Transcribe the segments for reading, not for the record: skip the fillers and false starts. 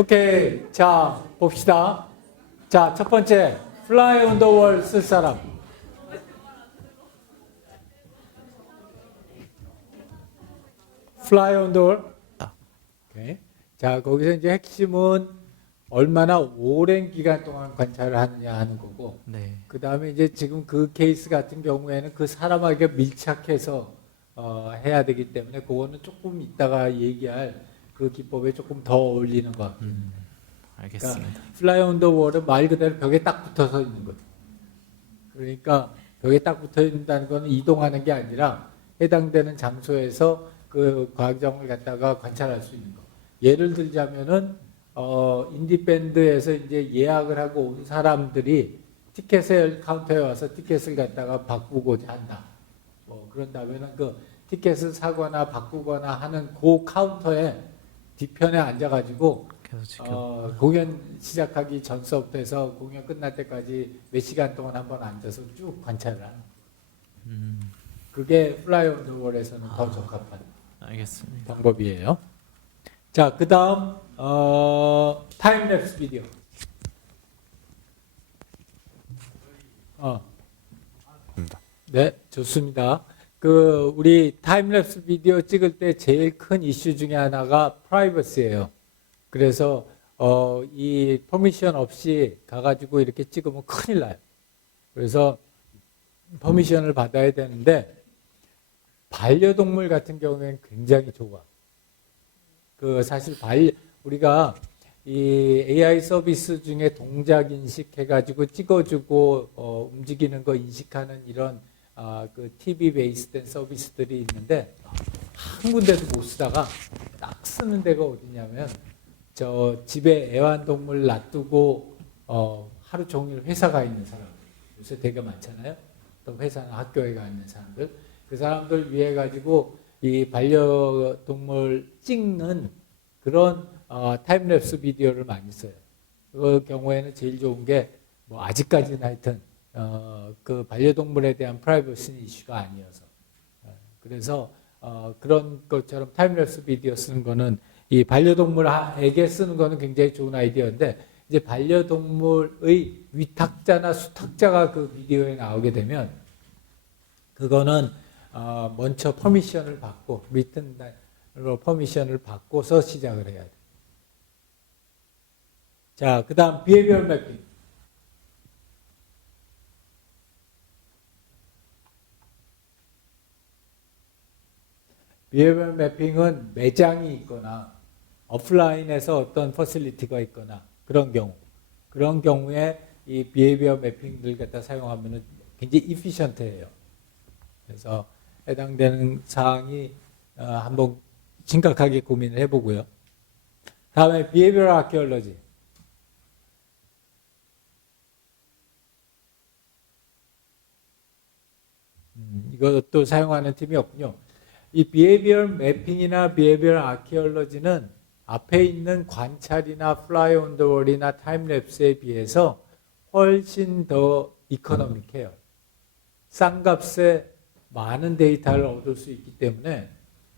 오케이. 자, 봅시다. 자, 첫 번째. Fly on the wall 쓸 사람. Fly on the wall. 오케이. 자, 거기서 이제 핵심은 얼마나 오랜 기간 동안 관찰을 하느냐 하는 거고. 네. 그 다음에 이제 지금 그 케이스 같은 경우에는 그 사람에게 밀착해서 해야 되기 때문에 그거는 조금 이따가 얘기할 그 기법에 조금 더 어울리는 것 같아요. 알겠습니다. 그러니까 fly on the wall은 말 그대로 벽에 딱 붙어서 있는 거죠. 그러니까 벽에 딱 붙어 있다는 건 이동하는 게 아니라 해당되는 장소에서 그 과정을 갖다가 관찰할 수 있는 거. 예를 들자면은 인디밴드에서 이제 예약을 하고 온 사람들이 티켓을 카운터에 와서 티켓을 갖다가 바꾸고자 한다. 뭐 그런다면은 그 티켓을 사거나 바꾸거나 하는 그 카운터에 뒤편에 앉아가지고 계속 공연 시작하기 전 수업부터 해서 공연 끝날 때까지 몇 시간 동안 한번 앉아서 쭉 관찰을 하는 거예요. 그게 플라이 온 더 월에서는 더 적합한 알겠습니다. 방법이에요. 자, 그 다음 타임랩스 비디오. 네, 좋습니다. 그 우리 타임랩스 비디오 찍을 때 제일 큰 이슈 중에 하나가 프라이버시예요. 그래서 이 퍼미션 없이 가가지고 이렇게 찍으면 큰일 나요. 그래서 퍼미션을 받아야 되는데 반려동물 같은 경우에는 굉장히 좋아. 그 사실 우리가 이 AI 서비스 중에 동작 인식해가지고 찍어주고 움직이는 거 인식하는 이런 그 TV 베이스된 서비스들이 있는데 한 군데도 못 쓰다가 딱 쓰는 데가 어디냐면 저 집에 애완동물 놔두고 하루 종일 회사 가 있는 사람들 요새 되게 많잖아요. 또 회사나 학교에 가 있는 사람들 그 사람들 위해 가지고 이 반려동물 찍는 그런 타임랩스 비디오를 많이 써요. 그 경우에는 제일 좋은 게 뭐 아직까지는 하여튼 그 반려동물에 대한 프라이버시 이슈가 아니어서 그래서 그런 것처럼 타임랩스 비디오 쓰는 거는 이 반려동물에게 쓰는 거는 굉장히 좋은 아이디어인데 이제 반려동물의 위탁자나 수탁자가 그 비디오에 나오게 되면 그거는 먼저 퍼미션을 받고 리튼으로 퍼미션을 받고서 시작을 해야 돼. 자, 그 다음 비헤비얼 매핑. 비헤비얼 매핑은 매장이 있거나 오프라인에서 어떤 퍼실리티가 있거나 그런 경우에 이 비헤비얼 매핑들 갖다 사용하면 굉장히 이피션트해요. 그래서 해당되는 사항이 한번 심각하게 고민을 해보고요. 다음에 비헤비얼 아키올로지. 이것도 사용하는 팀이 없군요. 이 비헤비얼 매핑이나 비헤비얼 아키올로지는 앞에 있는 관찰이나 플라이 온 더 월이나 타임랩스에 비해서 훨씬 더 이코노믹해요. 싼 값에 많은 데이터를 얻을 수 있기 때문에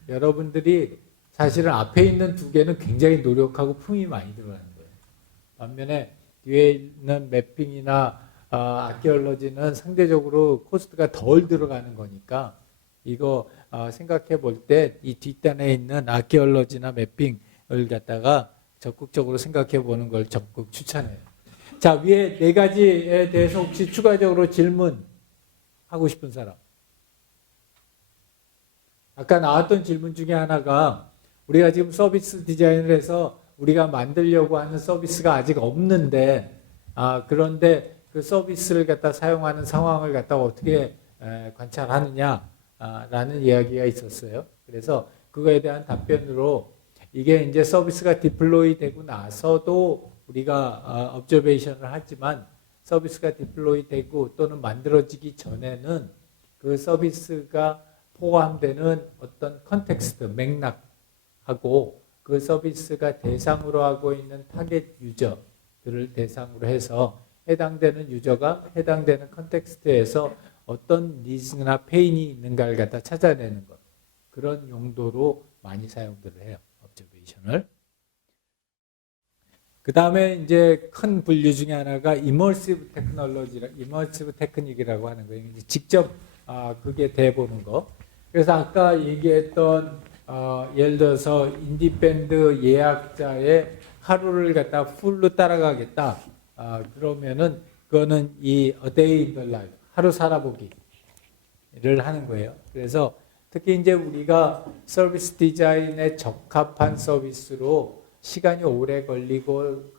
여러분들이 사실은 앞에 있는 두 개는 굉장히 노력하고 품이 많이 들어가는 거예요. 반면에 뒤에 있는 매핑이나 아키올로지는 상대적으로 코스트가 덜 들어가는 거니까 이거 생각해 볼 때 이 뒷단에 있는 아키올로지나 매핑을 갖다가 적극적으로 생각해 보는 걸 적극 추천해요. 자, 위에 네 가지에 대해서 혹시 추가적으로 질문하고 싶은 사람? 아까 나왔던 질문 중에 하나가 우리가 지금 서비스 디자인을 해서 우리가 만들려고 하는 서비스가 아직 없는데 그런데 그 서비스를 갖다 사용하는 상황을 갖다 어떻게 관찰하느냐라는 이야기가 있었어요. 그래서 그거에 대한 답변으로 이게 이제 서비스가 디플로이 되고 나서도 우리가 업저베이션을 하지만 서비스가 디플로이 되고 또는 만들어지기 전에는 그 서비스가 포함되는 어떤 컨텍스트, 맥락하고 그 서비스가 대상으로 하고 있는 타겟 유저들을 대상으로 해서 해당되는 유저가 해당되는 컨텍스트에서 어떤 니즈나 페인이 있는가를 갖다 찾아내는 것. 그런 용도로 많이 사용들을 해요. 업저베이션을. 그 다음에 이제 큰 분류 중에 하나가 이머시브 테크닉이라고 하는 거예요. 이제 직접 그게 돼보는 거. 그래서 아까 얘기했던 예를 들어서 인디밴드 예약자의 하루를 갖다 풀로 따라가겠다. 그러면은 그거는 이 A Day in the Life, 하루 살아보기를 하는 거예요. 그래서 특히 이제 우리가 서비스 디자인에 적합한 서비스로 시간이 오래 걸리고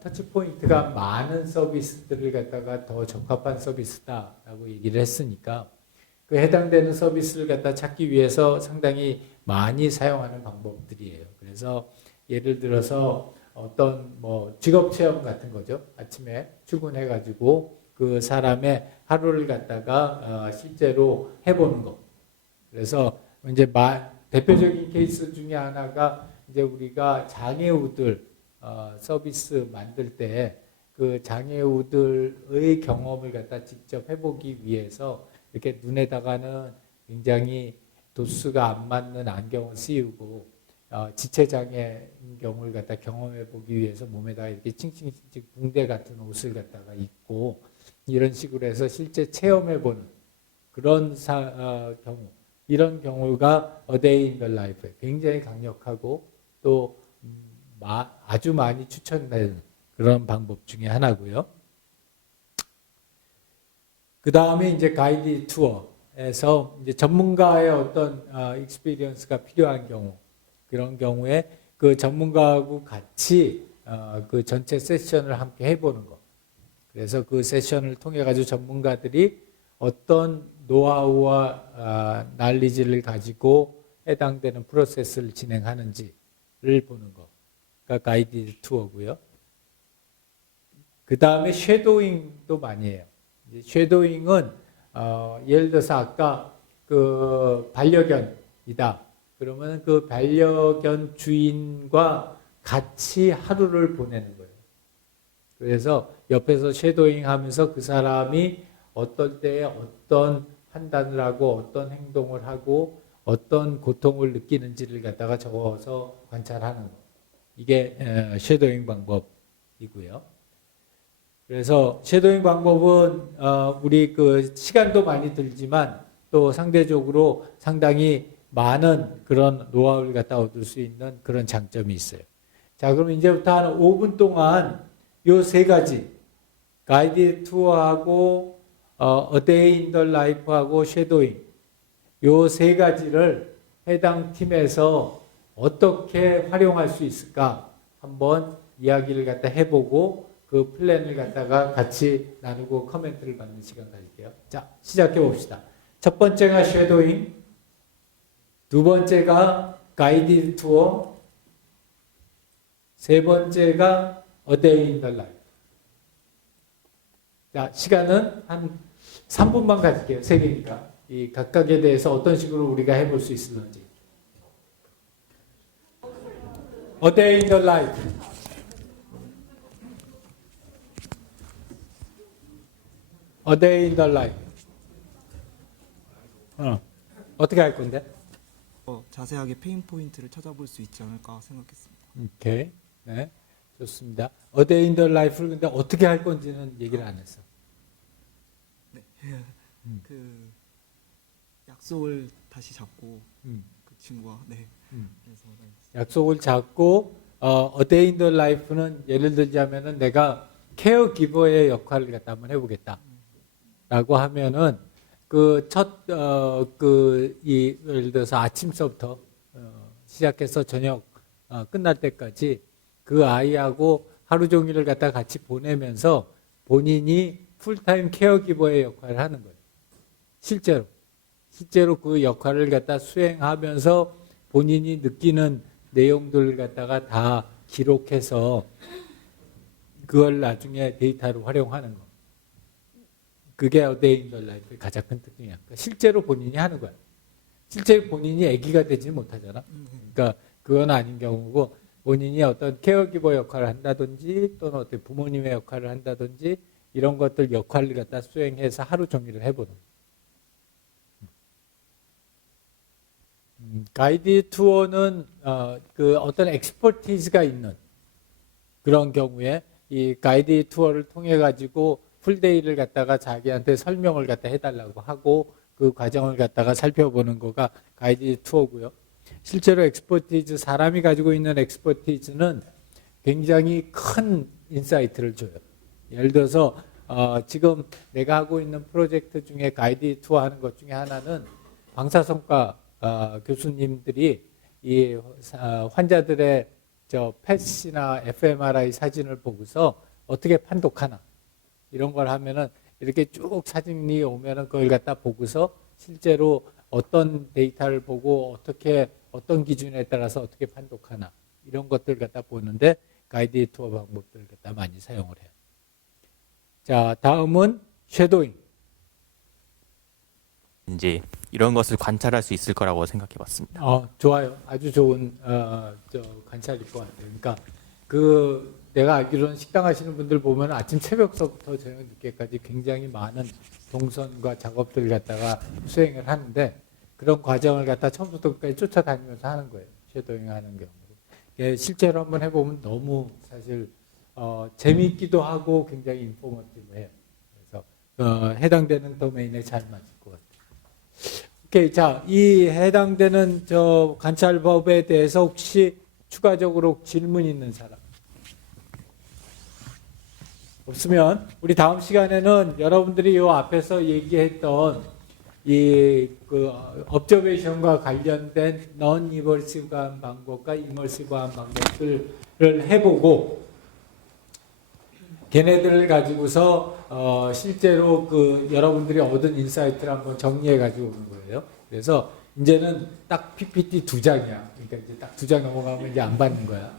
터치 포인트가 많은 서비스들을 갖다가 더 적합한 서비스다라고 얘기를 했으니까 그 해당되는 서비스를 갖다 찾기 위해서 상당히 많이 사용하는 방법들이에요. 그래서 예를 들어서 어떤 뭐 직업 체험 같은 거죠. 아침에 출근해가지고 그 사람의 하루를 갖다가 실제로 해보는 거. 그래서 이제 대표적인 케이스 중에 하나가 이제 우리가 장애우들 서비스 만들 때 그 장애우들의 경험을 갖다 직접 해보기 위해서 이렇게 눈에다가는 굉장히 도수가 안 맞는 안경을 씌우고 지체장애인 경우를 갖다 경험해 보기 위해서 몸에다가 이렇게 칭칭칭칭 붕대 같은 옷을 갖다가 입고 이런 식으로 해서 실제 체험해 보는 그런 경우, 이런 경우가 A Day in the Life에 굉장히 강력하고 또 아주 많이 추천되는 그런 방법 중에 하나고요. 그 다음에 이제 가이드 투어에서 이제 전문가의 어떤 익스피리언스가 필요한 경우, 그런 경우에 그 전문가하고 같이 그 전체 세션을 함께 해보는 거. 그래서 그 세션을 통해 가지고 전문가들이 어떤 노하우와 날리지를 가지고 해당되는 프로세스를 진행하는지를 보는 거가 가이드 투어고요. 그 다음에 쉐도잉도 많이 해요. 쉐도잉은 예를 들어서 아까 그 반려견이다. 그러면 그 반려견 주인과 같이 하루를 보내는 거예요. 그래서 옆에서 쉐도잉 하면서 그 사람이 어떨 때에 어떤 판단을 하고 어떤 행동을 하고 어떤 고통을 느끼는지를 갖다가 적어서 관찰하는 거. 이게 쉐도잉 방법이고요. 그래서 쉐도잉 방법은 우리 그 시간도 많이 들지만 또 상대적으로 상당히 많은 그런 노하우를 갖다 얻을 수 있는 그런 장점이 있어요. 자, 그럼 이제부터 한 5분 동안 요 세 가지 가이드 투어하고 A Day in the Life하고 쉐도잉 요 세 가지를 해당 팀에서 어떻게 활용할 수 있을까 한번 이야기를 갖다 해보고 그 플랜을 갖다가 같이 나누고 코멘트를 받는 시간 가질게요. 자, 시작해 봅시다. 첫 번째가 쉐도잉, 두 번째가 가이드 투어, 세 번째가 A Day in the Life. 자, 시간은 한 3분만 가질게요. 세 개니까. 이 각각에 대해서 어떤 식으로 우리가 해볼 수 있을런지. A Day in the Life. A Day in the Life. 어떻게 할 건데? 자세하게 페인 포인트를 찾아볼 수 있지 않을까 생각했습니다. 오케이. 네. 좋습니다. A Day in the Life를 근데 어떻게 할 건지는 얘기를 안 했어. 네. 그 약속을 다시 잡고 그 친구와 그래서 약속을 잡고 A Day in the Life는 예를 들자면은 내가 케어 기버의 역할을 갖다 한번 해보겠다. 라고 하면은 예를 들어서 아침서부터 시작해서 저녁 끝날 때까지 그 아이하고 하루 종일을 갖다 같이 보내면서 본인이 풀타임 케어기버의 역할을 하는 거예요. 실제로 그 역할을 갖다 수행하면서 본인이 느끼는 내용들을 갖다가 다 기록해서 그걸 나중에 데이터로 활용하는 거. 그게 A Day in the Life의 가장 큰 특징이야. 그러니까 실제로 본인이 하는 거야. 실제로 본인이 아기가 되지 못하잖아. 그러니까 그건 아닌 경우고 본인이 어떤 케어기버 역할을 한다든지 또는 어떤 부모님의 역할을 한다든지 이런 것들 역할을 갖다 수행해서 하루 종일을 해보는. 가이드 투어는 그 어떤 엑스퍼티즈가 있는 그런 경우에 이 가이드 투어를 통해 가지고 풀데이를 갖다가 자기한테 설명을 갖다 해달라고 하고 그 과정을 갖다가 살펴보는 거가 가이드 투어고요. 실제로 엑스퍼티즈, 사람이 가지고 있는 엑스퍼티즈는 굉장히 큰 인사이트를 줘요. 예를 들어서 지금 내가 하고 있는 프로젝트 중에 가이드 투어 하는 것 중에 하나는 방사선과 교수님들이 이 환자들의 저 펫이나 fMRI 사진을 보고서 어떻게 판독하나 이런 걸 하면은 이렇게 쭉 사진이 오면은 그걸 갖다 보고서 실제로 어떤 데이터를 보고 어떻게 어떤 기준에 따라서 어떻게 판독하나 이런 것들 갖다 보는데 가이드 투어 방법들을 갖다 많이 사용을 해요. 자, 다음은 쉐도잉. 이제 이런 것을 관찰할 수 있을 거라고 생각해 봤습니다. 좋아요. 아주 좋은 관찰일 것 같아요. 그러니까 그 내가 알기로는 식당 하시는 분들 보면 아침 새벽서부터 저녁 늦게까지 굉장히 많은 동선과 작업들을 갖다가 수행을 하는데 그런 과정을 갖다 처음부터 끝까지 쫓아다니면서 하는 거예요. 쉐도잉 하는 경우. 예, 실제로 한번 해보면 너무 사실 재미있기도 하고 굉장히 인포머티브해요. 그래서 해당되는 도메인에 잘 맞을 것 같아요. 오케이, 자, 이 해당되는 저 관찰법에 대해서 혹시 추가적으로 질문 있는 사람? 없으면 우리 다음 시간에는 여러분들이 이 앞에서 얘기했던 이 그 업저베이션과 관련된 non 이머시브한 방법과 이머시브한 방법들을 해보고 걔네들을 가지고서 실제로 그 여러분들이 얻은 인사이트를 한번 정리해 가지고 오는 거예요. 그래서 이제는 딱 PPT 2장이야. 그러니까 이제 딱 2장 넘어가면 이제 안 받는 거야.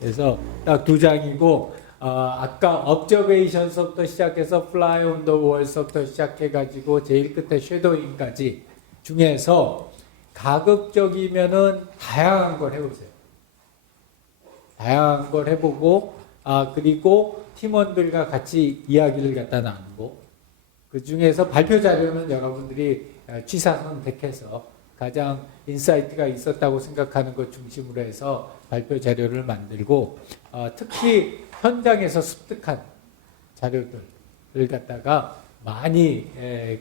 그래서 딱 2장이고 아까 observations부터 시작해서 fly on the walls부터 시작해 가지고 제일 끝에 shadowing까지 중에서 가급적이면은 다양한 걸 해보세요. 다양한 걸 해보고 그리고 팀원들과 같이 이야기를 갖다 나누고 그 중에서 발표 자료는 여러분들이 취사 선택해서 가장 인사이트가 있었다고 생각하는 것 중심으로 해서 발표 자료를 만들고 특히 현장에서 습득한 자료들을 갖다가 많이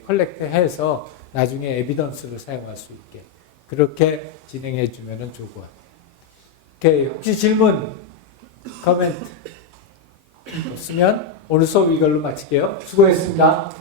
컬렉트해서 나중에 에비던스로 사용할 수 있게 그렇게 진행해 주면 좋을 것 같아요. 오케이, 혹시 질문, 코멘트 없으면 오늘 수업 이걸로 마칠게요. 수고했습니다.